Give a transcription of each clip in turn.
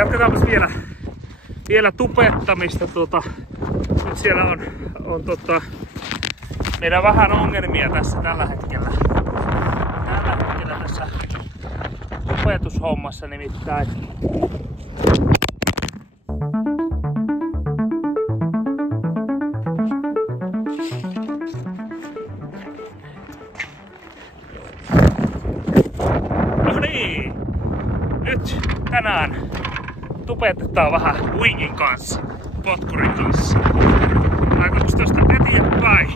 Jatketaanpas vielä tupettamista. Nyt siellä on meillä vähän ongelmia tässä tällä hetkellä tässä tupetushommassa nimittäin. No niin, nyt tänään tupetetaan vähän wingin kanssa, potkurin kanssa. Laitaanko tuosta eteenpäin?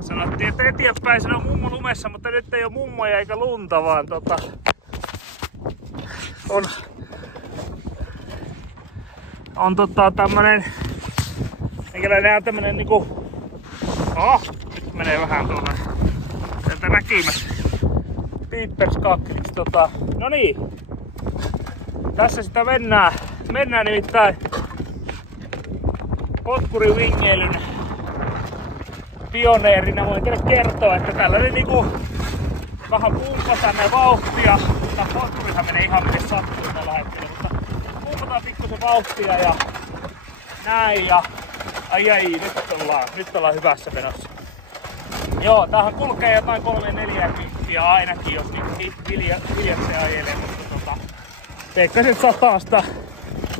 Sanottiin, että eteenpäin se on mummo lumessa, mutta nyt ei ole mummoja eikä lunta, vaan on tämmönen, eikä tämmönen niinku, nyt menee vähän tuolta sieltä näkymässä piipperskakliksi. No niin, tässä sitä mennään nimittäin potkurivingeilyn pioneerina. Voin teille kertoa, että tällainen niinku vähän pumpataan näin vauhtia. Tää potkurihan menee ihan miten sattuu tällä hetkellä, mutta pumpataan pikkusen vauhtia ja näin ja nyt ollaan hyvässä menossa. Joo, tämähän kulkee jotain 3-4 kinttiä ainakin, jos niin hiljakseen ajelee, mutta veikkasin, että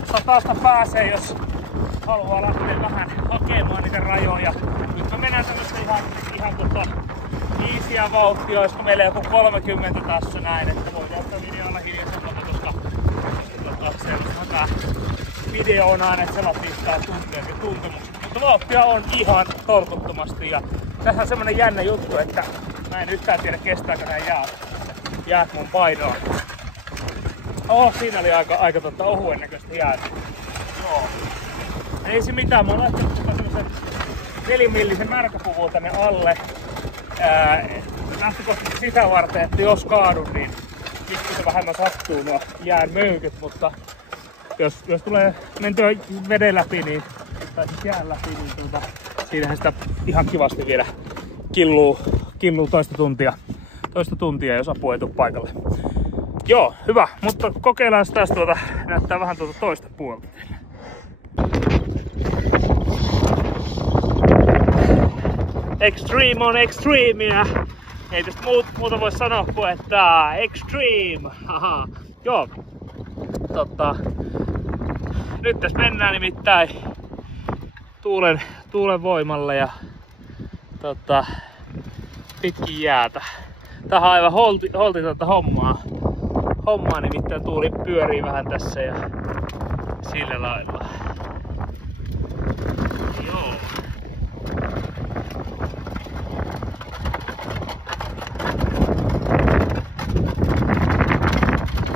satasta pääsee, jos haluaa lähteä vähän hakemaan niitä rajoja. Nyt me mennään tämmöstä ihan easyä vauhtia, olisiko meillä joku 30 tässä näin, että voidaan ottaa videolla hiljaisempaa, koska tää video on aina, että se latistaa tunteet ja tuntemukset. Mutta vauhtia on ihan tolkuttomasti ja tässä on semmonen jännä juttu, että mä en yhtään tiedä kestääkö nää jäät mun painoa. Siinä oli aika ohuen näköistä jäätä. Joo. Ei se mitään, mä oon laittanut semmosen 4-millisen märkäpuvun tänne alle. Lähtökohtaisesti sitä varten, että jos kaadun, niin pikkusen vähemmän sattuu nuo jään möykyt, mutta jos tulee mentyä veden läpi, niin, tai siis jään läpi, niin siinähän sitä ihan kivasti vielä killuu toista tuntia, jos apu ei tule paikalle. Joo, hyvä, mutta kokeillaan taas näyttää vähän toista puolta teille. Extreme on extremea. Ei tästä muuta voi sanoa kuin että extreme. Aha. Joo. Nyt tässä mennään nimittäin tuulen voimalla ja pitkin jäätä. Tää on aivan holtitonta hommaa, nimittäin tuuli pyörii vähän tässä ja sillä lailla. Joo.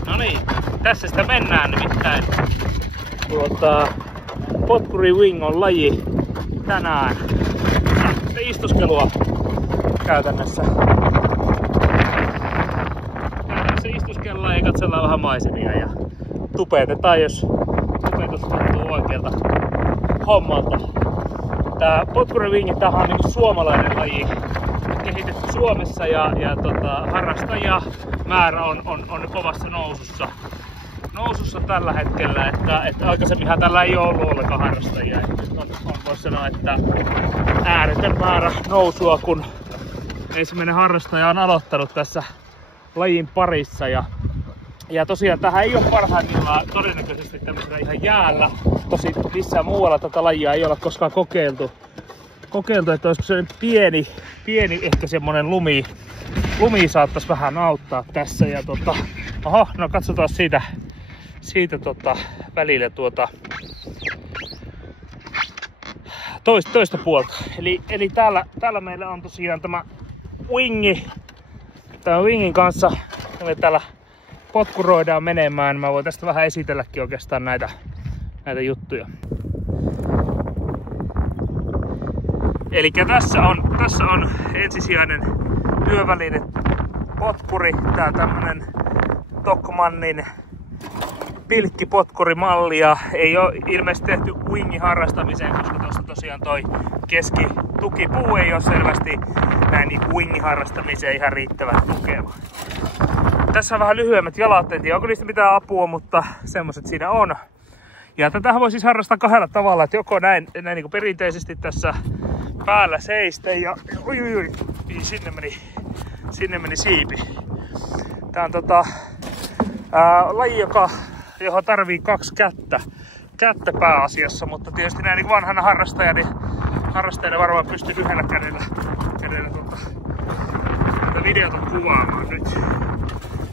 No niin, tässä sitä mennään nimittäin. Potkuri wing on laji tänään. Istuskelua käytännössä. Istuskellaan ja katsellaan vähän maisemia ja tupetetaan, jos tupetus tuntuu oikealta hommalta. Tää potkurivingi, tämähän on niinku suomalainen laji, kehitetty Suomessa ja harrastajamäärä on kovassa nousussa tällä hetkellä, että aikaisemminhan tällä ei ole ollut ollenkaan harrastajia. On voisi sanoa, että ääretön määrä nousua, kun ensimmäinen harrastaja on aloittanut tässä lajin parissa ja tosiaan tähän ei ole parhaimmillaan todennäköisesti tämmöisellä ihan jäällä. Tosi missään muualla tätä lajia ei ole koskaan kokeiltu, että olisiko se pieni ehkä semmonen lumi saattaisi vähän auttaa tässä ja no katsotaan siitä välillä toista puolta. Eli täällä meillä on tosiaan tämä wingi. Tämän wingin kanssa me täällä potkuroidaan menemään. Mä voin tästä vähän esitelläkin oikeastaan näitä juttuja. Eli tässä on ensisijainen työväline potkuri. Tää on tämmönen Tokmannin pilkkipotkurimalli ja ei ole ilmeisesti tehty wingin harrastamiseen, koska tuossa tosiaan toi keskitukipuu ei ole selvästi näin niin wingin harrastamiseen ihan riittävän tukeva. Tässä on vähän lyhyemmät jalat, en tiedä onko niistä mitään apua, mutta semmoset siinä on. Ja tätähän voi siis harrastaa kahdella tavalla, että joko näin niin kuin perinteisesti tässä päällä seisten ja niin sinne meni siipi. Tää on laji, johon tarvii 2 kättä pääasiassa, mutta tietysti näin niin vanhana harrastajana varmaan pystyy yhdellä kädellä videota kuvaamaan nyt.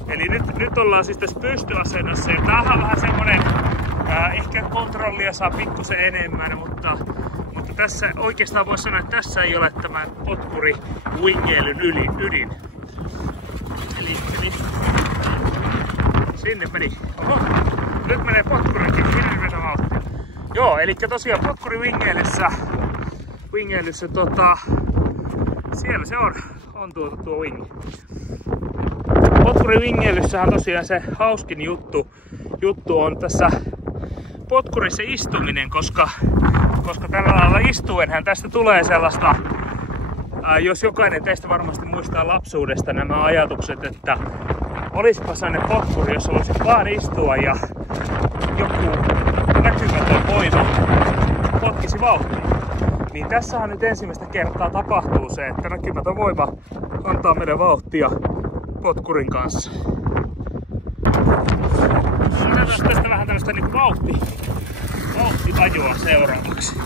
Eli nyt ollaan siis tässä pystyasennossa ja tämähän on vähän semmonen, ehkä kontrollia saa pikkusen enemmän, mutta tässä oikeastaan voisi sanoa, että tässä ei ole tämä potkuri-wingeilyn ydin. Eli sinne meni. Oho, nyt menee potkurikin hirveätä vauhtia. Joo, eli tosiaan potkuri-wingeilyssä siellä se on tuo wingi. Potkuri-wingeilyssähän tosiaan se hauskin juttu on tässä potkurissa istuminen, koska tällä lailla istuenhän tästä tulee sellaista, jos jokainen teistä varmasti muistaa lapsuudesta nämä ajatukset, että olisipa sellainen potkuri, jos voisi vaan istua ja joku näkymätön voima potkisi vauhtia. Niin tässähän nyt ensimmäistä kertaa tapahtuu se, että näkymätön voima antaa meille vauhtia potkurin kanssa. Otetaan tästä vähän tällaista niin vauhtiajoa seuraavaksi.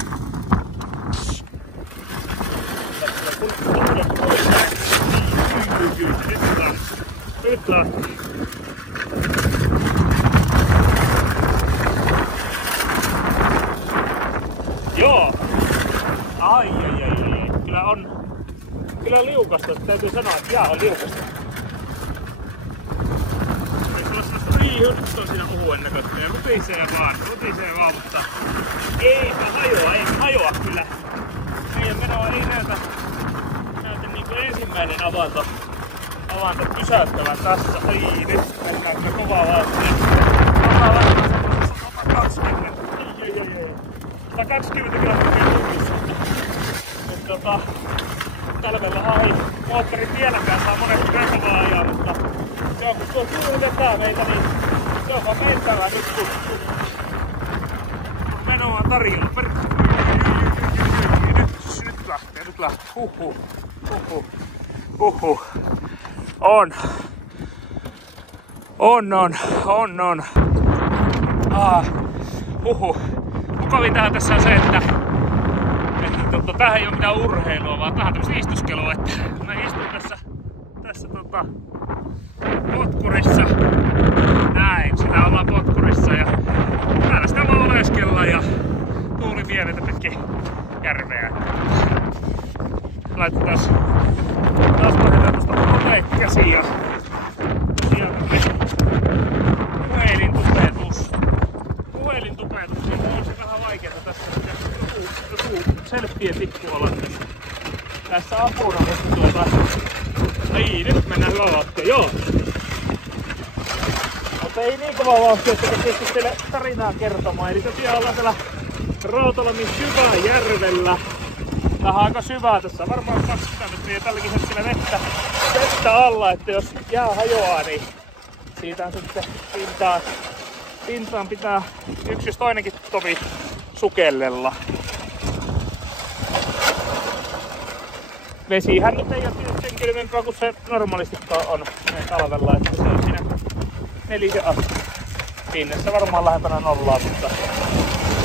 Nyt lähti. Joo. Ai. Kyllä liukasta. Täytyy sanoa, että jää on liukasta. Nyt on siinä uhuen näköistä ja rutisee vaan, mutta eipä hajoa kyllä. Meidän menoa ei näytä niin kuin ensimmäinen avanto pysäyttävän tässä. Ai, nyt mennään kyllä kovaa vauhtia. Ollaan vähän semmoisessa 120 kilometriä tunnissa. Nyt talvella ei moottorin vieläkään saa monesti rekovaa ajaa, mutta se on kun tuo tuuli vetää meitä, niin se on vaan mentävää nyt kun menoa tarjolla. Nyt lähtee. Mukavintahan tässä on se, että tämähän ei ole mitään urheilua, vaan tämähän on tämmöistä istuskelua, että mä istun tässä potkurissa. Näin, sitä ollaan potkurissa ja täällä sitä voi oleskella ja tuuli vie meitä pitkin järveä. Laitetaan taas pohjataan tuosta käsiin ja puhelintupetus, niin on se vähän vaikeeta tässä, joku selfien tikku olla tässä apuna, mutta ai, nyt mennään hyvä vauhtia, joo. Mutta ei niin kova vauhtia, että pysty teille tarinaa kertomaan. Eli tosiaan ollaan täällä Rautalammin Syväjärvellä. Vähän aika syvää tässä, varmaan 20 metriä tälläkin hetkellä vettä alla, että jos jää hajoaa, niin siitä on sitten pintaan pitää yksi jos toinenkin tovi sukellella. Vesihän nyt ei ole sen kylmempää kuin se normaalistikaan on talvella, että se on siinä 4 asti. Pinnessä varmaan lähempänä nollaa, mutta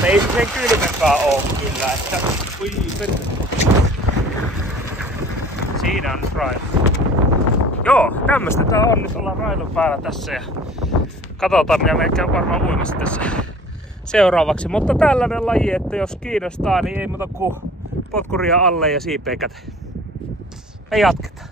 ei se sen kylmempää oo kyllä, että siinä on nyt railu. Joo, tämmöstä tää on, nyt ollaan railun päällä tässä ja katsotaan minä meidän varmaan uimassa tässä seuraavaksi. Mutta tällainen laji, että jos kiinnostaa, niin ei muuta kuin potkuria alle ja siipeä käteen. Me jatketaan.